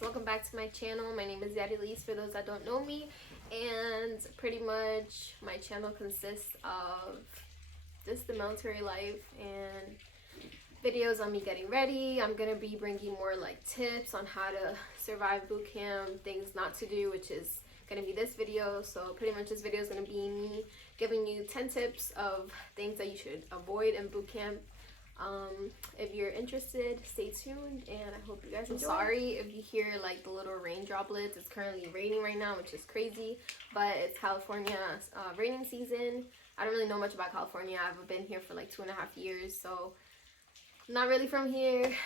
welcome back to my channel. My name is Yadilise for those that don't know me, and pretty much my channel consists of just the military life and videos on me getting ready. I'm gonna be bringing more like tips on how to survive boot camp, things not to do, which is gonna be this video. So pretty much this video is gonna be me giving you 10 tips of things that you should avoid in boot camp. If you're interested, stay tuned, and I hope you guys enjoy. Sorry if you hear like the little rain droplets. It's currently raining right now, which is crazy, but it's California raining season. I don't really know much about California. I've been here for like 2.5 years, so not really from here,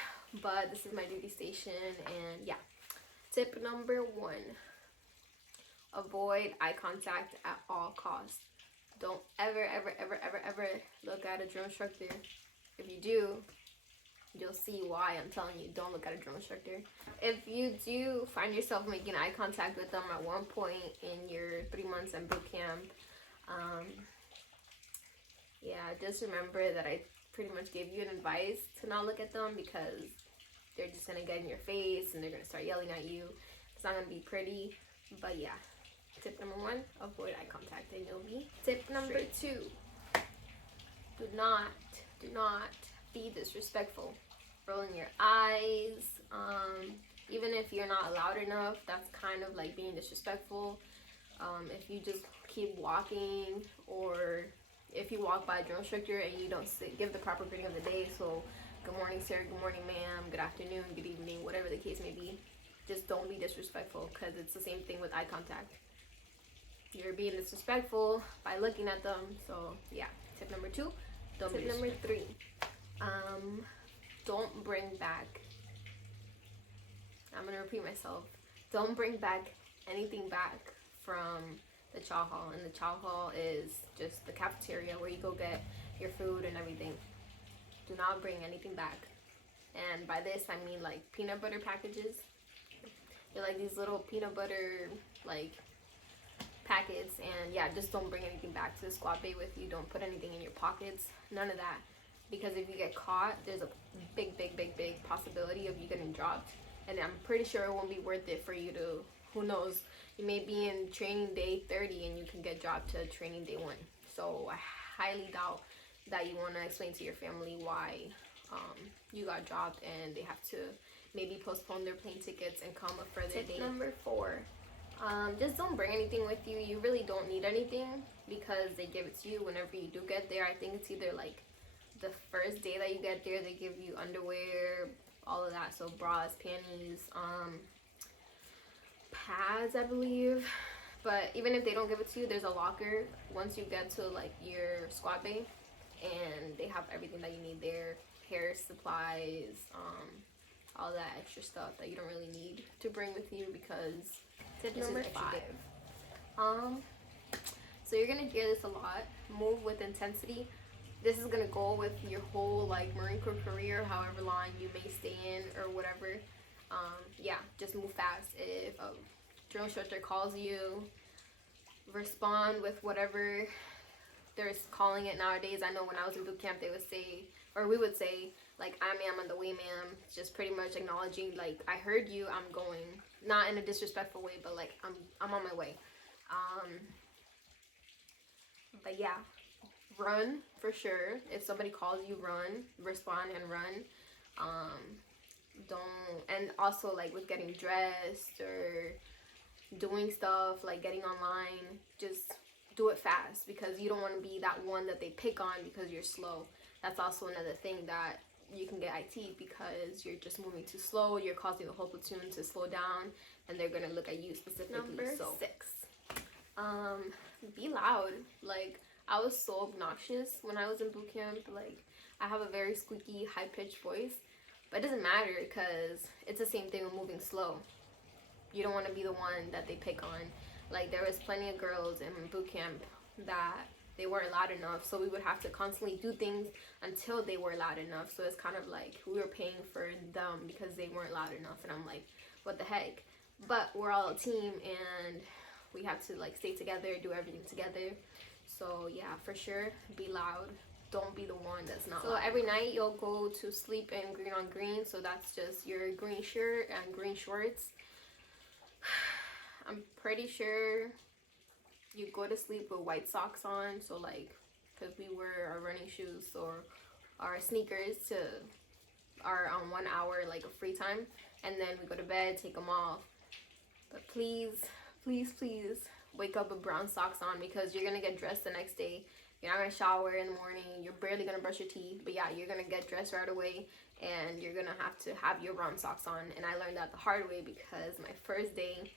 but this is my duty station. And yeah, tip number 1, avoid eye contact at all costs. Don't ever look at a drill instructor. If you do, you'll see why I'm telling you don't look at a drill instructor. If you do find yourself making eye contact with them at one point in your 3 months in boot camp, yeah, just remember that I pretty much gave you an advice to not look at them, because they're just gonna get in your face and they're gonna start yelling at you. It's not gonna be pretty. But yeah, tip number 1, avoid eye contact and you'll be tip number 2, do not be disrespectful. Rolling your eyes, even if you're not loud enough, that's kind of like being disrespectful. If you just keep walking, or if you walk by a drill instructor and you don't give the proper greeting of the day, so good morning sir, good morning ma'am, good afternoon, good evening, whatever the case may be, just don't be disrespectful, because it's the same thing with eye contact. You're being disrespectful by looking at them. So yeah, tip number 2. Tip number 3, don't bring back, I'm gonna repeat myself, don't bring back anything back from the chow hall. And the chow hall is just the cafeteria where you go get your food and everything. Do not bring anything back. And by this I mean like peanut butter packages. They're like these little peanut butter like packets, and yeah, just don't bring anything back to the squad bay with you. Don't put anything in your pockets, none of that, because if you get caught, there's a big possibility of you getting dropped, and I'm pretty sure it won't be worth it for you to, who knows, you may be in training day 30 and you can get dropped to training day 1. So I highly doubt that you want to explain to your family why you got dropped and they have to maybe postpone their plane tickets and come a further day. Tip number 4, just don't bring anything with you. You really don't need anything, because they give it to you whenever you do get there. I think it's either like the first day that you get there, they give you underwear, all of that, so bras, panties, pads, I believe. But even if they don't give it to you, there's a locker once you get to like your squad bay, and they have everything that you need there, hair supplies, all that extra stuff that you don't really need to bring with you, because tip number 5, so you're gonna hear this a lot, move with intensity. This is gonna go with your whole like Marine Corps career, however long you may stay in or whatever. Yeah, just move fast. If a drill instructor calls you, respond with whatever they're calling it nowadays. I know when I was in boot camp, they would say, or we would say, like, "I ma'am," on the way ma'am, just pretty much acknowledging like, I heard you, I'm going, not in a disrespectful way, but like I'm on my way. But yeah, run for sure. If somebody calls you, run, respond and run. Don't, and also like with getting dressed or doing stuff like getting online, just do it fast, because you don't want to be that one that they pick on because you're slow. That's also another thing that you can get IT, because you're just moving too slow, you're causing the whole platoon to slow down, and they're gonna look at you specifically. Number 6, be loud. Like, I was so obnoxious when I was in boot camp. Like, I have a very squeaky, high-pitched voice, but it doesn't matter, because it's the same thing with moving slow. You don't want to be the one that they pick on. Like, there was plenty of girls in boot camp that they weren't loud enough, so we would have to constantly do things until they were loud enough. So it's kind of like we were paying for them because they weren't loud enough, and I'm like, what the heck? But we're all a team, and we have to like stay together, do everything together. So yeah, for sure, be loud. don't be the one that's not. So every night you'll go to sleep in green on green. So that's just your green shirt and green shorts. I'm pretty sure you go to sleep with white socks on. So like, because we wear our running shoes or our sneakers to our 1 hour like of free time, and then we go to bed, take them off. But please, please, please wake up with brown socks on, because you're gonna get dressed the next day. You're not gonna shower in the morning. You're barely gonna brush your teeth. But yeah, you're gonna get dressed right away, and you're gonna have to have your brown socks on. And I learned that the hard way, because my first day,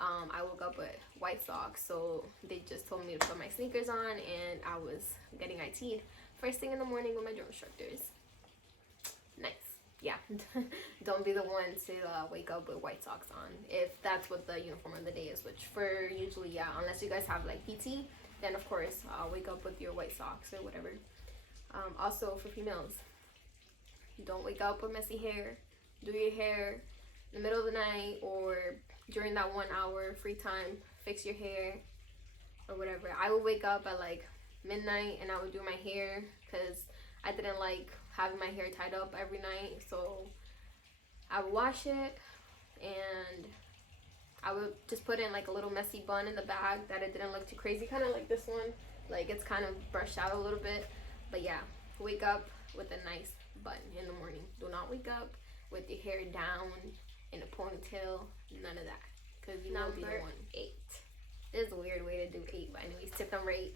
I woke up with white socks. So they just told me to put my sneakers on, and I was getting IT'd first thing in the morning with my drill instructors. Nice. Yeah. Don't be the one to wake up with white socks on, if that's what the uniform of the day is, which for usually, yeah, unless you guys have like PT, then of course wake up with your white socks or whatever. Also for females, don't wake up with messy hair. Do your hair in the middle of the night or during that 1 hour free time. Fix your hair or whatever. I would wake up at like midnight and I would do my hair, because I didn't like having my hair tied up every night. So I would wash it, and I would just put in like a little messy bun in the bag that it didn't look too crazy, kind of like this one. Like it's kind of brushed out a little bit. But yeah, wake up with a nice bun in the morning. Do not wake up with your hair down in a ponytail. None of that, because you will be the one. 8. There's a weird way to do 8, but anyways, tip number 8.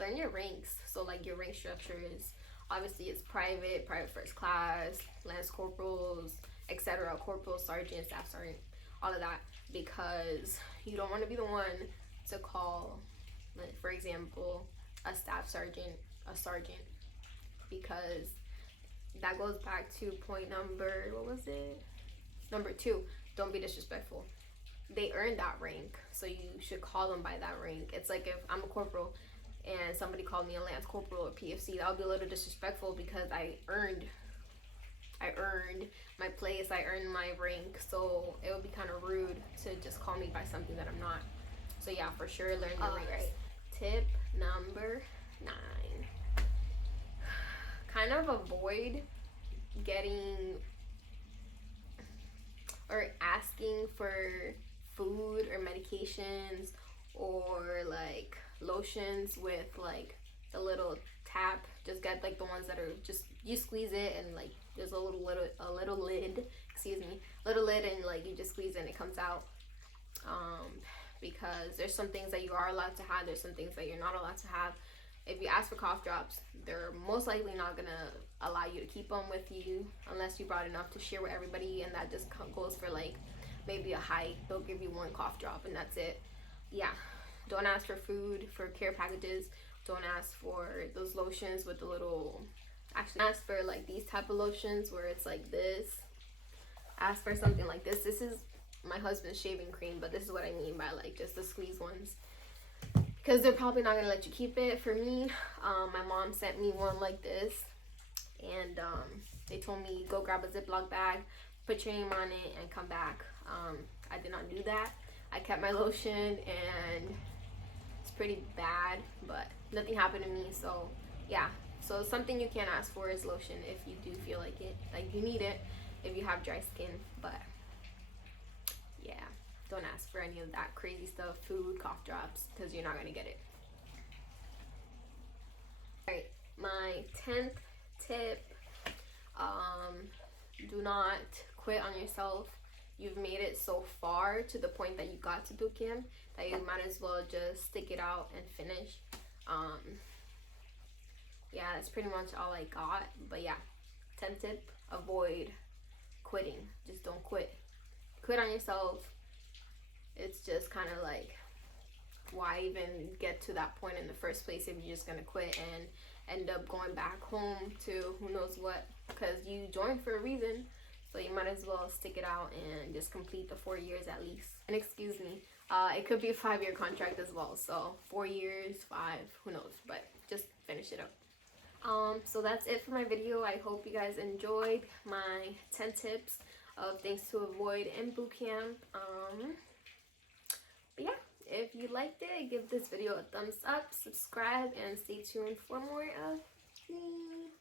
Learn your ranks. So like your rank structure is, obviously it's private first class, lance corporals, etc., corporal, sergeant, staff sergeant, all of that, because you don't want to be the one to call, like, for example, a staff sergeant a sergeant, because that goes back to point number, what was it? Number 2, don't be disrespectful. They earned that rank, so you should call them by that rank. It's like if I'm a corporal and somebody called me a lance corporal or PFC, that would be a little disrespectful, because I earned my place, I earned my rank. So it would be kind of rude to just call me by something that I'm not. So yeah, for sure, learn your ranks. Right. Tip number 9. Kind of avoid getting or asking for food or medications or like lotions with like the little tap. Just get like the ones that are just, you squeeze it and like there's a little lid, little lid, and like you just squeeze it and it comes out. Because there's some things that you are allowed to have, there's some things that you're not allowed to have. If you ask for cough drops, they're most likely not gonna allow you to keep them with you unless you brought enough to share with everybody, and that just goes for like maybe a hike. They'll give you 1 cough drop and that's it. Yeah, don't ask for food, for care packages. Don't ask for those lotions with the little, actually ask for like these type of lotions where it's like this. Ask for something like this. This is my husband's shaving cream, but this is what I mean by like just the squeeze ones, because they're probably not gonna let you keep it. For me, my mom sent me one like this, and they told me go grab a Ziploc bag, put your name on it, and come back. I did not do that. I kept my lotion, and it's pretty bad, but nothing happened to me. So yeah, so something you can't ask for is lotion if you do feel like it, like you need it, if you have dry skin. But yeah, don't ask for any of that crazy stuff, food, cough drops, because you're not gonna get it. Alright, my 10th tip, do not quit on yourself. You've made it so far to the point that you got to boot camp that you might as well just stick it out and finish. Yeah, that's pretty much all I got. But yeah, 10th tip, avoid quitting. Just don't quit. Quit on yourself. It's just kind of like, why even get to that point in the first place if you're just gonna quit and end up going back home to who knows what, because you joined for a reason. So you might as well stick it out and just complete the 4 years at least. And excuse me, it could be a 5-year contract as well. So 4 years, 5, who knows, but just finish it up. So that's it for my video. I hope you guys enjoyed my 10 tips of things to avoid in boot camp. But yeah, If you liked it, give this video a thumbs up, subscribe, and stay tuned for more of